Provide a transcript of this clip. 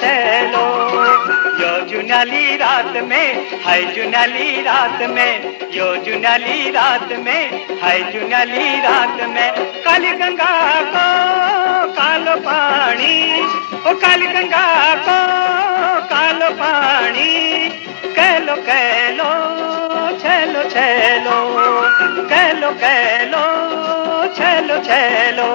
छेलो यो जुनाली रात में हाय जुनाली रात में यो जुनाली रात में हाय जुनाली रात में काली गंगा को कालो पानी ओ काली गंगा को कालो पानी कहलो कहलो छेलो छेलो कहलो कहलो छेलो छेलो